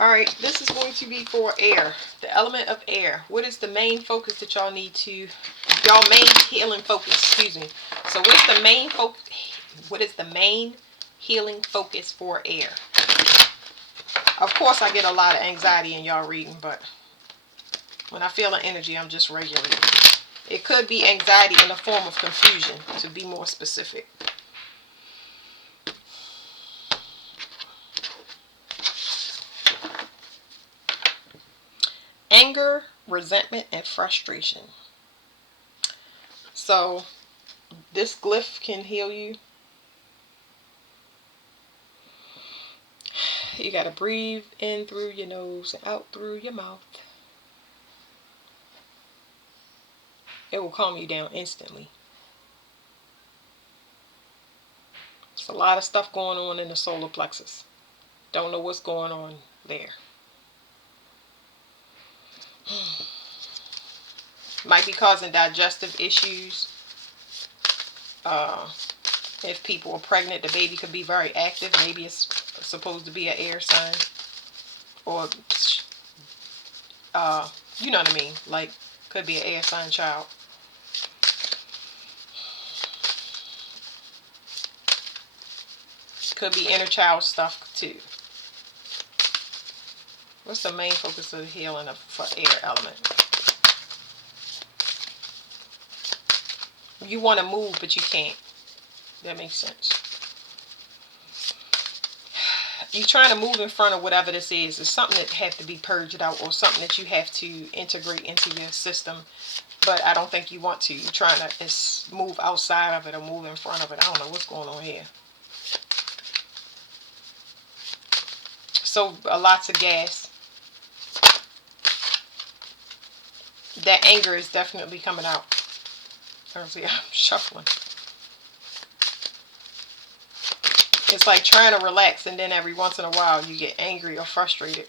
Alright, this is going to be for air. The element of air. What is the main focus that y'all need to... Y'all main healing focus, excuse me. So what is the main focus... What is the main healing focus for air? Of course, I get a lot of anxiety in y'all reading, but when I feel an energy, I'm just regulating. It could be anxiety in the form of confusion, to be more specific. Anger, resentment, and frustration. So, this glyph can heal you. You got to breathe in through your nose and out through your mouth. It will calm you down instantly. There's a lot of stuff going on in the solar plexus. Don't know what's going on there. Might be causing digestive issues. If people are pregnant, the baby could be very active. Maybe it's supposed to be an air sign. Or, you know what I mean? Like, could be an air sign child. Could be inner child stuff too. What's the main focus of the healing for air element? You want to move, but you can't. That makes sense. You're trying to move in front of whatever this is. It's something that has to be purged out, or something that you have to integrate into your system. But I don't think you want to. You're trying to move outside of it or move in front of it. I don't know what's going on here. So, lots of gas. That anger is definitely coming out. See, I'm shuffling. It's like trying to relax, and then every once in a while you get angry or frustrated.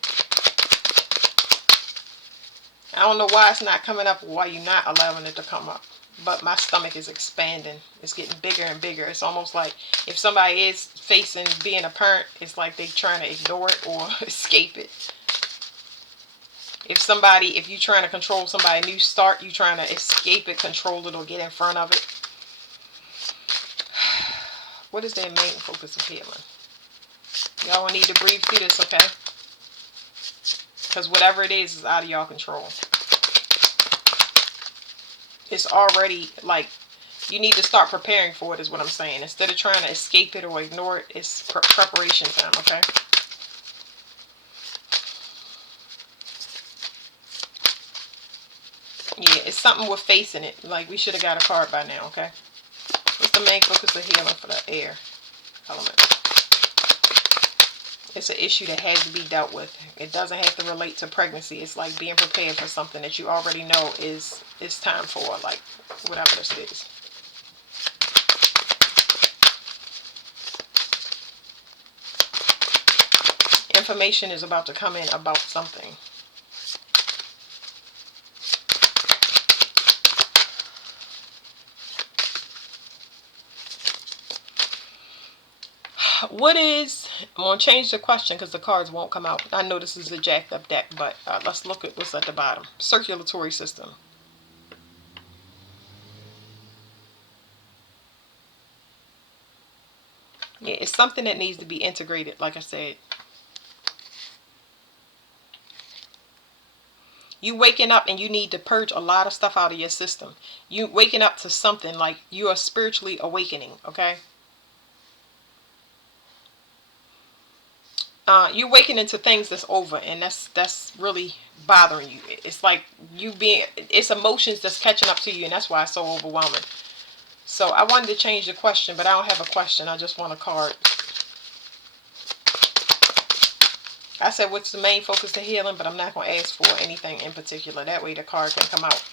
I don't know why it's not coming up, or why you're not allowing it to come up. But my stomach is expanding. It's getting bigger and bigger. It's almost like if somebody is facing being a parent, it's like they're trying to ignore it or escape it. If you're trying to control somebody's new start, you're trying to escape it, control it, or get in front of it. What is their main focus of healing? Y'all need to breathe through this, okay? Because whatever it is out of y'all control. It's already, like, you need to start preparing for it, is what I'm saying. Instead of trying to escape it or ignore it, it's preparation time, okay? Yeah, it's something we're facing it. Like, we should have got a card by now, okay? What's the main focus of healing for the air element? It's an issue that has to be dealt with. It doesn't have to relate to pregnancy. It's like being prepared for something that you already know is time for, like, whatever this is. Information is about to come in about something. I'm going to change the question because the cards won't come out. I know this is a jacked up deck, but let's look at what's at the bottom. Circulatory system. Yeah, it's something that needs to be integrated, like I said. You waking up and you need to purge a lot of stuff out of your system. You waking up to something, like you are spiritually awakening, okay? You're waking into things that's over, and that's really bothering you. It's like it's emotions that's catching up to you, and that's why it's so overwhelming. So I wanted to change the question, but I don't have a question. I just want a card. I said, what's the main focus of healing? But I'm not going to ask for anything in particular. That way the card can come out.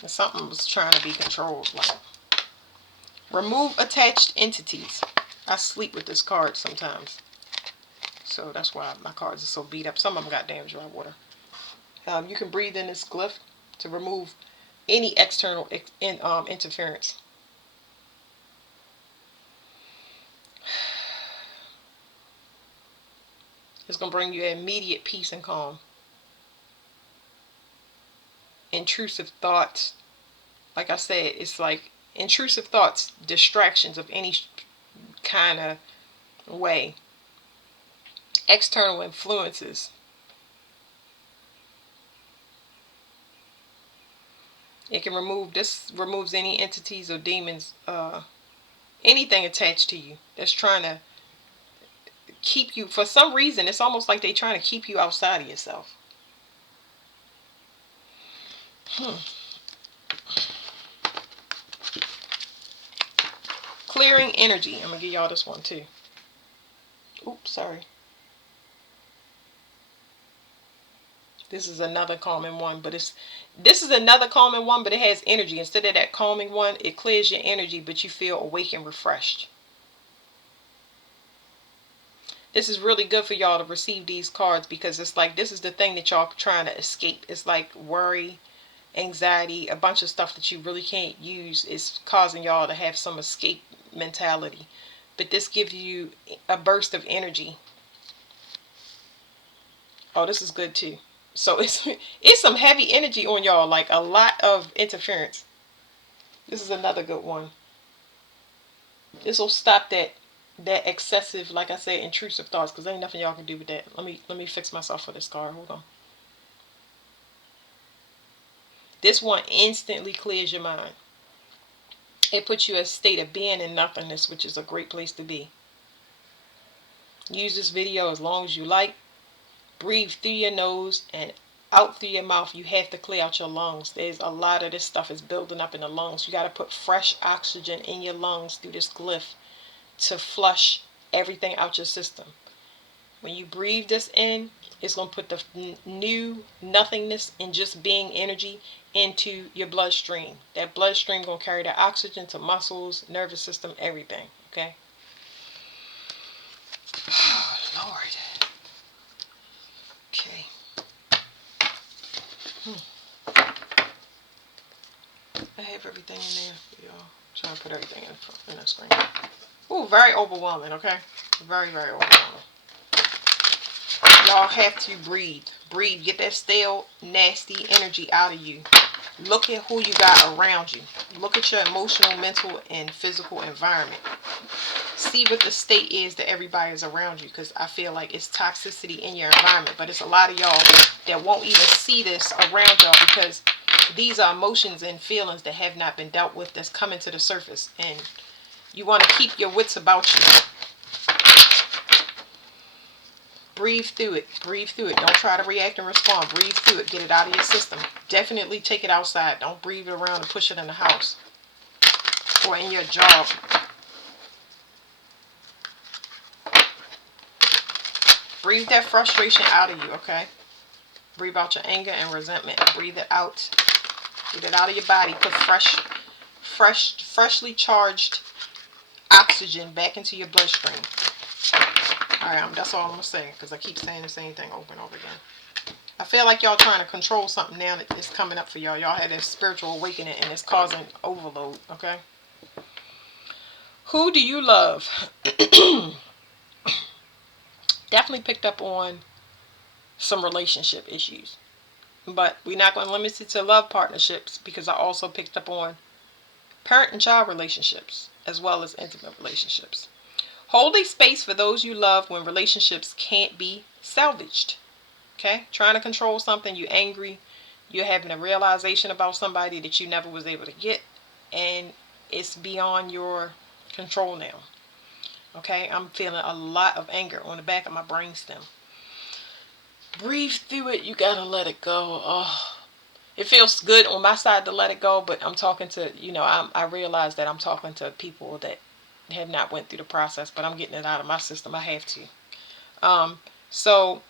And something was trying to be controlled. Like, remove attached entities. I sleep with this card sometimes. So that's why my cards are so beat up. Some of them got damn dry water. You can breathe in this glyph to remove any external interference. It's going to bring you immediate peace and calm. Intrusive thoughts, like I said, it's like intrusive thoughts, distractions of any kind of way. External influences. It can remove, this removes any entities or demons, anything attached to you that's trying to keep you, for some reason, it's almost like they're trying to keep you outside of yourself. Clearing energy. I'm going to give y'all this one too. Oops, sorry. This is another calming one, but this is another calming one, but it has energy. Instead of that calming one, it clears your energy, but you feel awake and refreshed. This is really good for y'all to receive these cards, because it's like this is the thing that y'all trying to escape. It's like worry, anxiety, a bunch of stuff that you really can't use is causing y'all to have some escape mentality. But this gives you a burst of energy. Oh, this is good too. So it's some heavy energy on y'all, like a lot of interference. This is another good one. This will stop that excessive, like I said, intrusive thoughts, because ain't nothing y'all can do with that. Let me fix myself for this card. Hold on. This one instantly clears your mind. It puts you in a state of being and nothingness, which is a great place to be. Use this video as long as you like. Breathe through your nose and out through your mouth. You have to clear out your lungs. There's a lot of this stuff is building up in the lungs. You got to put fresh oxygen in your lungs through this glyph to flush everything out your system. When you breathe this in, it's going to put the new nothingness and just being energy into your bloodstream. That bloodstream going to carry the oxygen to muscles, nervous system, everything. Okay? Oh, Lord. Okay. I have everything in there for y'all. I'm trying to put everything in the screen. Ooh, very overwhelming, okay? Very, very overwhelming. Y'all have to breathe. Breathe. Get that stale, nasty energy out of you. Look at who you got around you. Look at your emotional, mental, and physical environment. See what the state is that everybody is around you, because I feel like it's toxicity in your environment. But it's a lot of y'all that won't even see this around y'all, because these are emotions and feelings that have not been dealt with, that's coming to the surface. And you want to keep your wits about you. Breathe through it. Breathe through it. Don't try to react and respond. Breathe through it. Get it out of your system. Definitely take it outside. Don't breathe it around and push it in the house or in your job. Breathe that frustration out of you, okay? Breathe out your anger and resentment. Breathe it out. Get it out of your body. Put freshly charged oxygen back into your bloodstream. Alright, that's all I'm going to say, because I keep saying the same thing over and over again. I feel like y'all trying to control something now that is coming up for y'all. Y'all had that spiritual awakening and it's causing overload, okay? Who do you love? Definitely picked up on some relationship issues. But we're not going to limit it to love partnerships, because I also picked up on parent and child relationships as well as intimate relationships. Hold a space for those you love when relationships can't be salvaged. Okay? Trying to control something, you're angry, you're having a realization about somebody that you never was able to get, and it's beyond your control now. Okay? I'm feeling a lot of anger on the back of my brainstem. Breathe through it. You gotta let it go. Oh, it feels good on my side to let it go, but I'm talking to, I realize that I'm talking to people that have not went through the process, but I'm getting it out of my system. I have to. So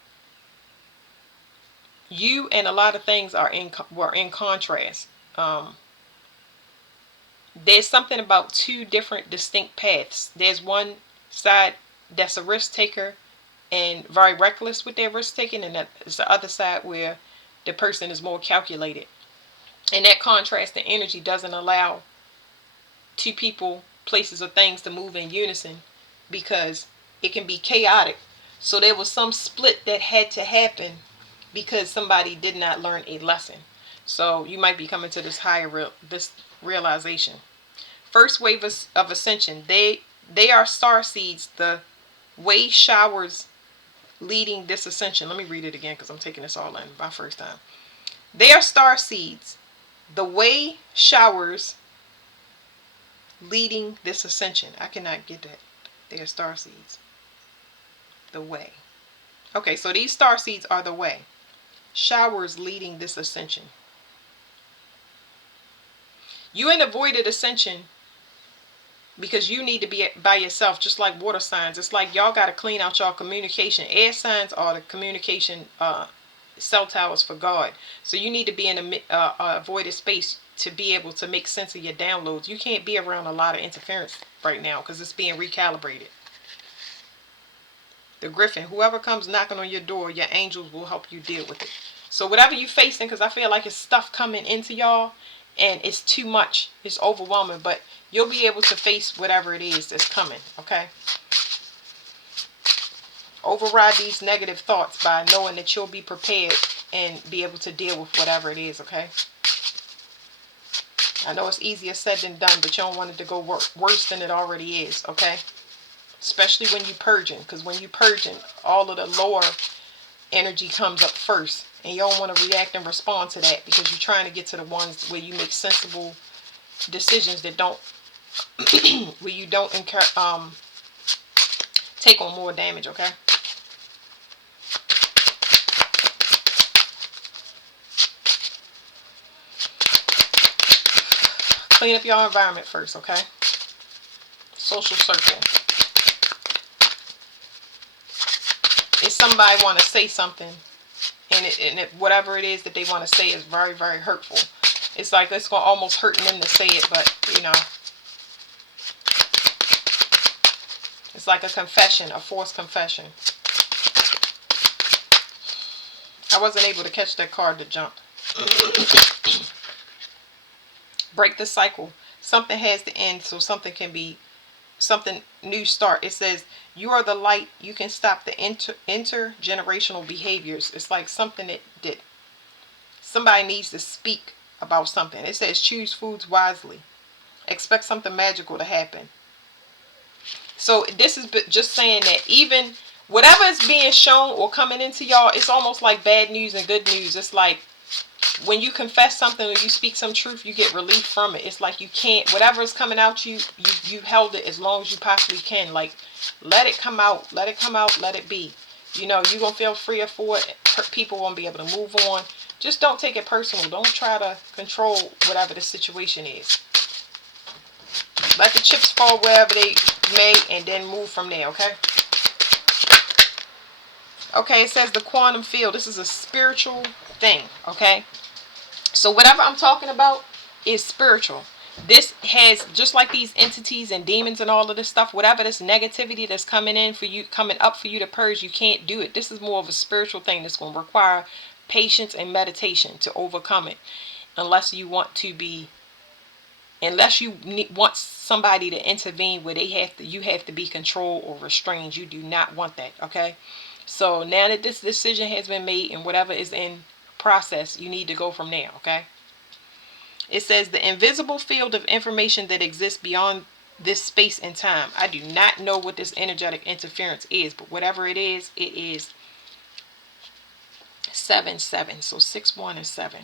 you and a lot of things were in contrast. There's something about two different distinct paths. There's one side that's a risk taker and very reckless with their risk taking, and that's the other side where the person is more calculated. And that contrast in energy doesn't allow two people, places, or things to move in unison, because it can be chaotic So there was some split that had to happen because somebody did not learn a lesson. So you might be coming to this this realization. First wave of ascension. They are star seeds. The way showers leading this ascension. Let me read it again because I'm taking this all in my first time. They are star seeds. The way showers leading this ascension. I cannot get that. They are star seeds. The way. Okay, so these star seeds are the way. Showers leading this ascension. You ain't avoided ascension because you need to be by yourself, just like water signs. It's like y'all got to clean out y'all communication. Air signs are the communication cell towers for God. So you need to be in a avoided space to be able to make sense of your downloads. You can't be around a lot of interference right now because it's being recalibrated. The griffin, whoever comes knocking on your door, your angels will help you deal with it. So whatever you're facing, because I feel like it's stuff coming into y'all and it's too much, it's overwhelming, but you'll be able to face whatever it is that's coming, okay? Override these negative thoughts by knowing that you'll be prepared and be able to deal with whatever it is, okay? I know it's easier said than done, but you don't want it to go worse than it already is, okay? Especially when you're purging, because when you're purging, all of the lower energy comes up first, and you don't want to react and respond to that because you're trying to get to the ones where you make sensible decisions that don't where you don't take on more damage, okay? Clean up your environment first, okay? Social circle. If somebody want to say something, and whatever it is that they want to say is very, very hurtful, it's like it's going to almost hurt them to say it, but, you know, it's like a confession, a forced confession. I wasn't able to catch that card to jump. Break the cycle. Something has to end so something can be, something new start. It says, you are the light. You can stop the intergenerational behaviors. It's like something that somebody needs to speak about something. It says, choose foods wisely. Expect something magical to happen. So this is just saying that even whatever is being shown or coming into y'all, it's almost like bad news and good news. It's like when you confess something or you speak some truth, you get relief from it. It's like you can't, whatever is coming out you held it as long as you possibly can. Like, let it come out, let it come out, let it be. You know, you're going to feel freer for it. People won't be able to move on. Just don't take it personal. Don't try to control whatever the situation is. Let the chips fall wherever they may and then move from there, okay? Okay, it says the quantum field. This is a spiritual thing, okay? So whatever I'm talking about is spiritual. This has, just like these entities and demons and all of this stuff, whatever this negativity that's coming in for you, coming up for you to purge, you can't do it. This is more of a spiritual thing that's going to require patience and meditation to overcome it. Unless you want to be, unless you want somebody to intervene where you have to be controlled or restrained. You do not want that, okay? So now that this decision has been made and whatever is in process, you need to go from there, okay? It says the invisible field of information that exists beyond this space and time. I do not know what this energetic interference is, but whatever it is 7-7. So 6, 1, and 7.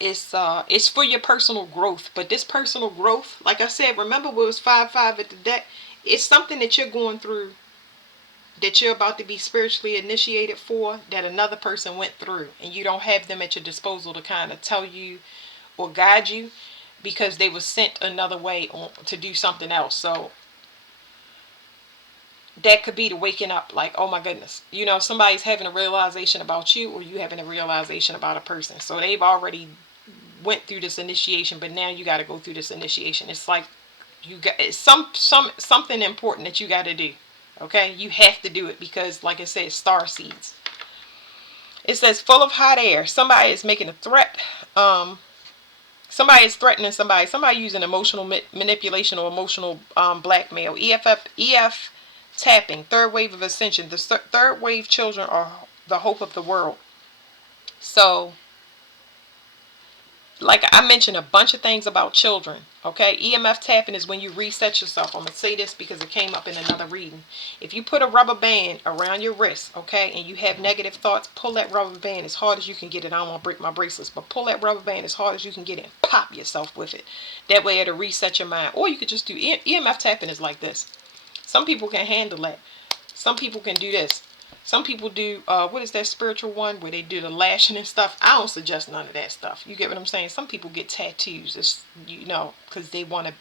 It's for your personal growth, but this personal growth, like I said, remember what was 5-5 at the deck? It's something that you're going through, that you're about to be spiritually initiated for, that another person went through, and you don't have them at your disposal to kind of tell you or guide you because they were sent another way to do something else. So that could be the waking up, like, oh my goodness, you know, somebody's having a realization about you or you having a realization about a person. So they've already went through this initiation, but now you got to go through this initiation. It's like you got something important that you got to do. Okay, you have to do it because, like I said, star seeds. It says full of hot air. Somebody is making a threat. Somebody is threatening somebody. Somebody using emotional manipulation or emotional blackmail. Tapping, third wave of ascension. The third wave children are the hope of the world. So, like I mentioned a bunch of things about children. Okay, EMF tapping is when you reset yourself. I'm going to say this because it came up in another reading. If you put a rubber band around your wrist, okay, and you have negative thoughts, pull that rubber band as hard as you can get it. I don't want to break my bracelets, but pull that rubber band as hard as you can get it and pop yourself with it. That way it'll reset your mind. Or you could just do EMF tapping is like this. Some people can handle that. Some people can do this. Some people do, what is that spiritual one where they do the lashing and stuff? I don't suggest none of that stuff. You get what I'm saying? Some people get tattoos, it's, because they want to,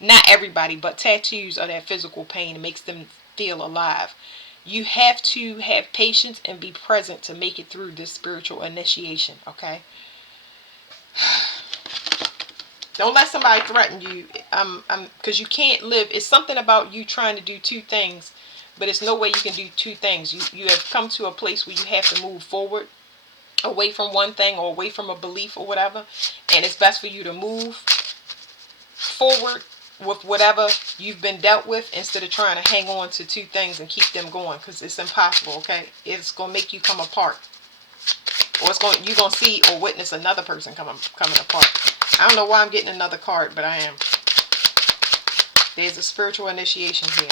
not everybody, but tattoos are that physical pain. It makes them feel alive. You have to have patience and be present to make it through this spiritual initiation, okay? Don't let somebody threaten you, because you can't live. It's something about you trying to do two things, but it's no way you can do two things. You have come to a place where you have to move forward, away from one thing or away from a belief or whatever, and it's best for you to move forward with whatever you've been dealt with instead of trying to hang on to two things and keep them going, because it's impossible. Okay, it's gonna make you come apart, or you're gonna see or witness another person coming apart. I don't know why I'm getting another card, but I am. There's a spiritual initiation here.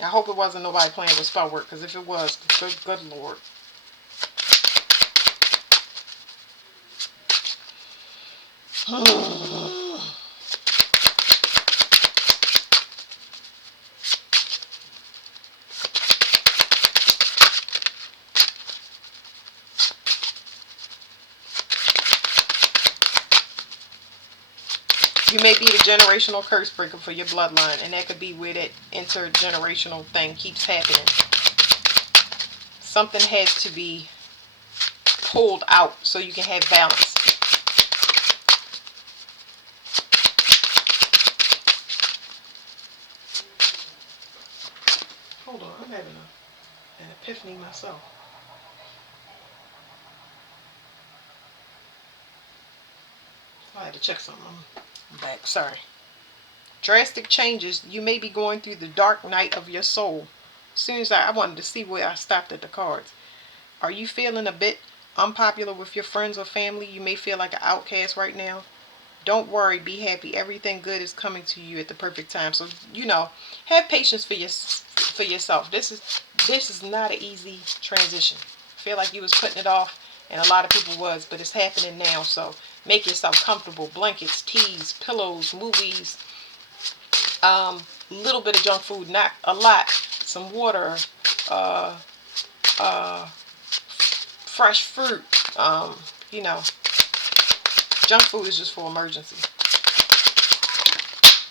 I hope it wasn't nobody playing with spell work, because if it was, good Lord. You may be the generational curse breaker for your bloodline, and that could be where that intergenerational thing keeps happening. Something has to be pulled out so you can have balance. Hold on, I'm having an epiphany myself. I had to check something. I'm back. Sorry. Drastic changes. You may be going through the dark night of your soul. As soon as I wanted to see where I stopped at the cards. Are you feeling a bit unpopular with your friends or family? You may feel like an outcast right now. Don't worry, be happy. Everything good is coming to you at the perfect time. So, have patience for yourself. This is not an easy transition. I feel like you was putting it off, and a lot of people was, but it's happening now. So make yourself comfortable. Blankets, teas, pillows, movies, little bit of junk food, not a lot. Some water, fresh fruit. Junk food is just for emergency.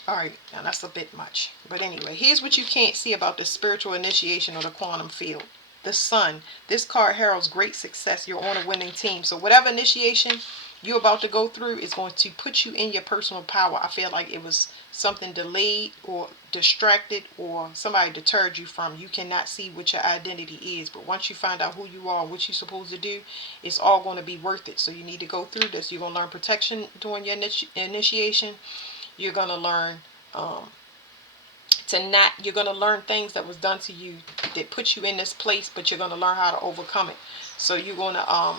Alright, now that's a bit much. But anyway, here's what you can't see about the spiritual initiation or the quantum field. The sun. This card heralds great success. You're on a winning team. So whatever initiation you're about to go through is going to put you in your personal power. I feel like it was something delayed or distracted, or somebody deterred you from. You cannot see what your identity is. But once you find out who you are, what you're supposed to do, it's all going to be worth it. So you need to go through this. You're going to learn protection during your initiation. You're going to learn you're going to learn things that was done to you that put you in this place, but you're going to learn how to overcome it. So you're going to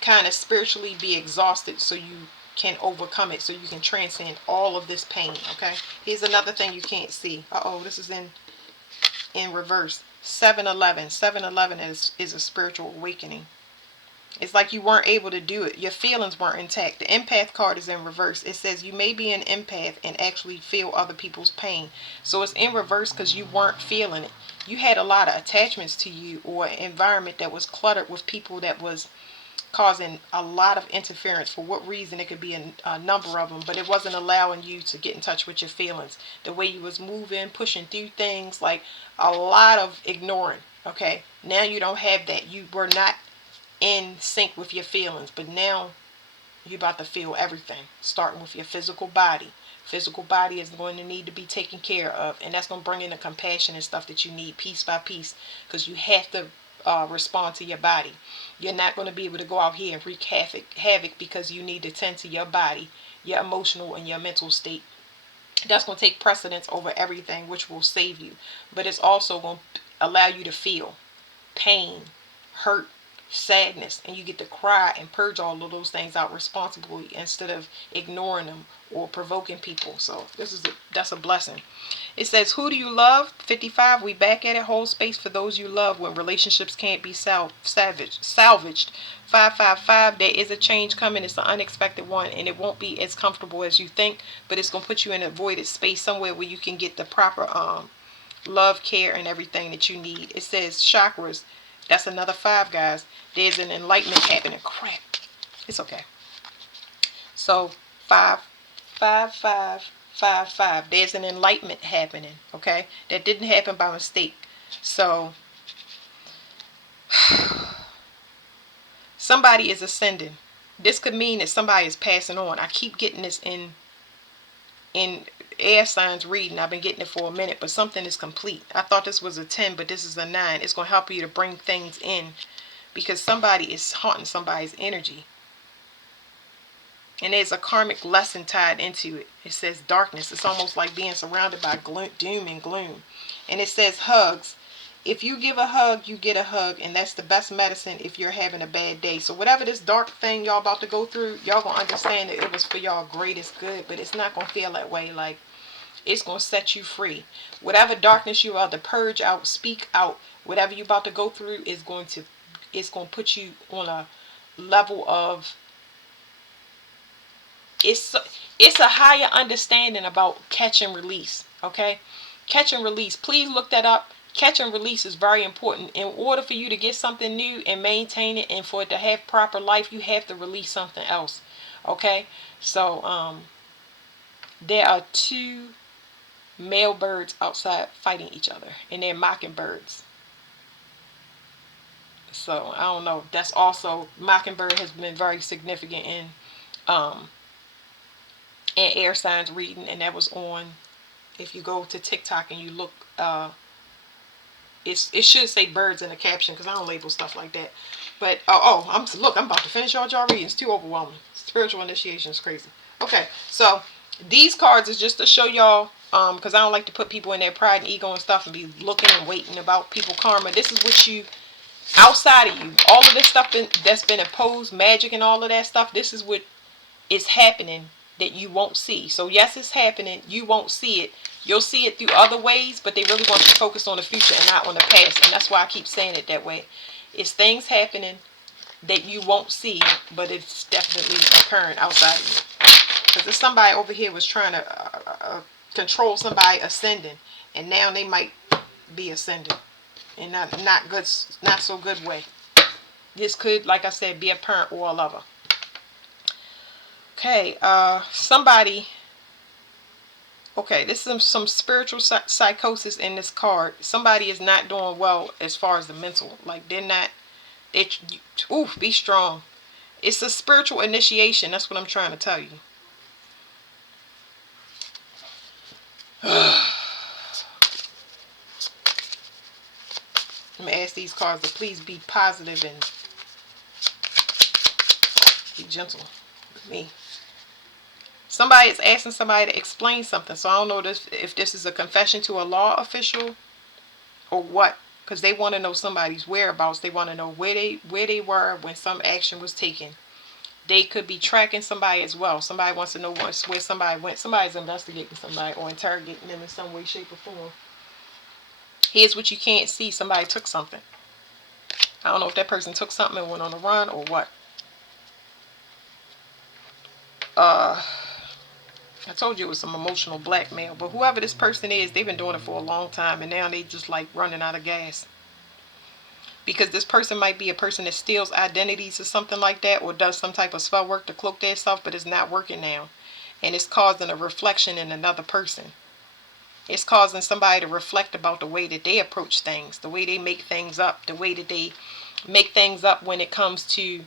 kind of spiritually be exhausted so you can overcome it, so you can transcend all of this pain. Okay, here's another thing you can't see. This is in reverse. 7-11. 7-11 is a spiritual awakening. It's like you weren't able to do it. Your feelings weren't intact. The empath card is in reverse. It says you may be an empath and actually feel other people's pain. So it's in reverse because you weren't feeling it. You had a lot of attachments to you, or an environment that was cluttered with people that was causing a lot of interference. For what reason? It could be a number of them, but it wasn't allowing you to get in touch with your feelings. The way you was moving, pushing through things, like a lot of ignoring. Okay, now you don't have that. You were not in sync with your feelings, but now you're about to feel everything, starting with your physical body. Physical body is going to need to be taken care of, and that's going to bring in the compassion and stuff that you need piece by piece, because you have to respond to your body. You're not going to be able to go out here and wreak havoc because you need to tend to your body. your emotional and your mental state. That's going to take precedence over everything, which will save you. But it's also going to allow you to feel pain, hurt, sadness, and you get to cry and purge all of those things out responsibly instead of ignoring them or provoking people. So that's a blessing. It says, who do you love? 55. We back at it. Hold space for those you love when relationships can't be salvaged. 555. There is a change coming. It's an unexpected one, and it won't be as comfortable as you think, but it's gonna put you in a voided space somewhere where you can get the proper love, care, and everything that you need. It says chakras. That's another 5, guys. There's an enlightenment happening. Crap. It's okay. So 55555. There's an enlightenment happening. Okay, that didn't happen by mistake. So somebody is ascending. This could mean that somebody is passing on. I keep getting this in air signs reading. I've been getting it for a minute, but something is complete. I thought this was a 10, but this is a 9. It's going to help you to bring things in because somebody is haunting somebody's energy. And there's a karmic lesson tied into it. It says darkness. It's almost like being surrounded by doom and gloom. And it says hugs. If you give a hug, you get a hug. And that's the best medicine if you're having a bad day. So whatever this dark thing y'all about to go through, y'all going to understand that it was for y'all greatest good. But it's not going to feel that way. Like, it's going to set you free. Whatever darkness you are to purge out, speak out. Whatever you're about to go through is going to put you on a level of, it's a higher understanding about catch and release. Okay, catch and release. Please look that up. Catch and release is very important. In order for you to get something new and maintain it, and for it to have proper life, you have to release something else. Okay, so there are 2 male birds outside fighting each other, and they're mockingbirds. So I don't know. That's also, mockingbird has been very significant in air signs reading, and that was on, if you go to TikTok and you look, it should say birds in the caption because I don't label stuff like that. But I'm about to finish all y'all reading. It's too overwhelming. Spiritual initiation is crazy. Okay, so these cards is just to show y'all, because I don't like to put people in their pride and ego and stuff and be looking and waiting about people karma. This is what you, outside of you, all of this stuff that's been imposed, magic and all of that stuff, this is what is happening that you won't see. So yes, it's happening. You won't see it. You'll see it through other ways, but they really want you to focus on the future and not on the past. And that's why I keep saying it that way. It's things happening that you won't see, but it's definitely occurring outside of you. Because there's somebody over here was trying to control somebody ascending, and now they might be ascending in not good, not so good way. This could, like I said, be a parent or a lover. Okay, somebody. Okay, this is some spiritual psychosis in this card. Somebody is not doing well as far as the mental. Like, they're not. Be strong. It's a spiritual initiation. That's what I'm trying to tell you. Let me ask these cards to please be positive and be gentle with me. Somebody is asking somebody to explain something. So I don't know if this is a confession to a law official or what. Because they want to know somebody's whereabouts. They want to know where they were when some action was taken. They could be tracking somebody as well. Somebody wants to know where somebody went. Somebody's investigating somebody or interrogating them in some way, shape, or form. Here's what you can't see. Somebody took something. I don't know if that person took something and went on a run or what. I told you it was some emotional blackmail. But whoever this person is, they've been doing it for a long time. And now they just like running out of gas. Because this person might be a person that steals identities or something like that. Or does some type of spell work to cloak their stuff. But it's not working now. And it's causing a reflection in another person. It's causing somebody to reflect about the way that they approach things. The way they make things up. The way that they make things up when it comes to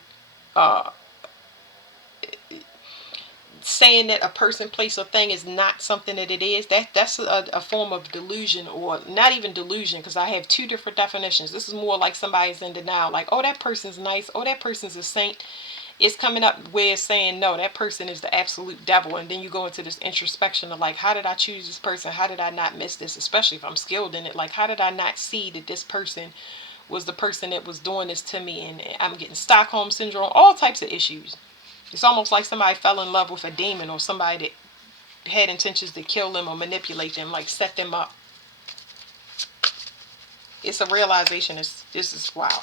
saying that a person, place, or thing is not something that it is. That's a form of delusion, or not even delusion, because I have 2 different definitions. This is more like somebody's in denial, like, oh, that person's nice, oh, that person's a saint, it's coming up where saying no, that person is the absolute devil. And then you go into this introspection of like, how did I choose this person? How did I not miss this? Especially if I'm skilled in it. Like, how did I not see that this person was the person that was doing this to me? And I'm getting Stockholm syndrome, all types of issues. It's almost like somebody fell in love with a demon, or somebody that had intentions to kill them or manipulate them, like set them up. It's a realization. This is wow.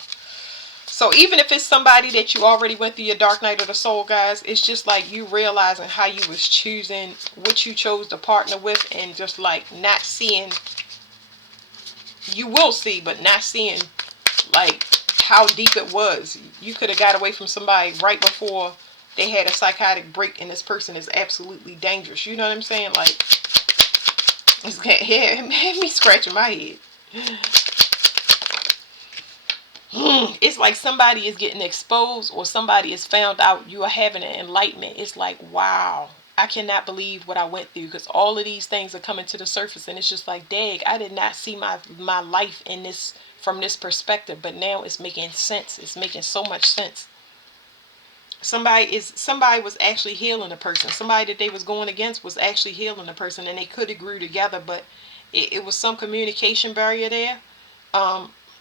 So even if it's somebody that you already went through your dark night of the soul, guys, it's just like you realizing how you was choosing, what you chose to partner with, and just like not seeing, you will see, but not seeing like how deep it was. You could have got away from somebody right before they had a psychotic break, and this person is absolutely dangerous. You know what I'm saying? Like, it's had me scratching my head. It's like somebody is getting exposed, or somebody is found out. You are having an enlightenment. It's like, wow, I cannot believe what I went through, because all of these things are coming to the surface, and it's just like, dang, I did not see my life in this, from this perspective, but now it's making sense. It's making so much sense. Somebody was actually healing a person. Somebody that they was going against was actually healing a person, and they could have grew together, but it was some communication barrier there,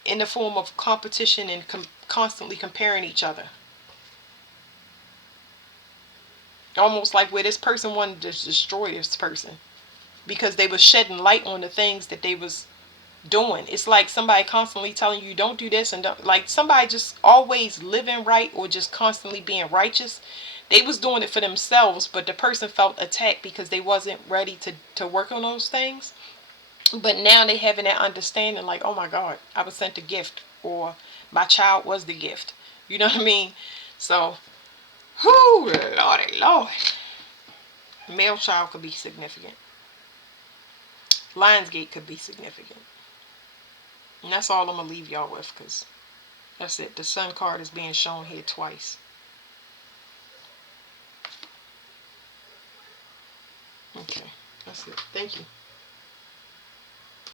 in the form of competition and constantly comparing each other. Almost like where this person wanted to destroy this person because they was shedding light on the things that they was doing. It's like somebody constantly telling you don't do this, and don't, like somebody just always living right or just constantly being righteous. They was doing it for themselves, but the person felt attacked because they wasn't ready to work on those things. But now they having that understanding, like, oh my God, I was sent a gift, or my child was the gift. You know what I mean? So, whoo, lordy, lord. Male child could be significant. Lionsgate could be significant. And that's all I'm going to leave y'all with, because that's it. The sun card is being shown here twice. Okay, that's it. Thank you.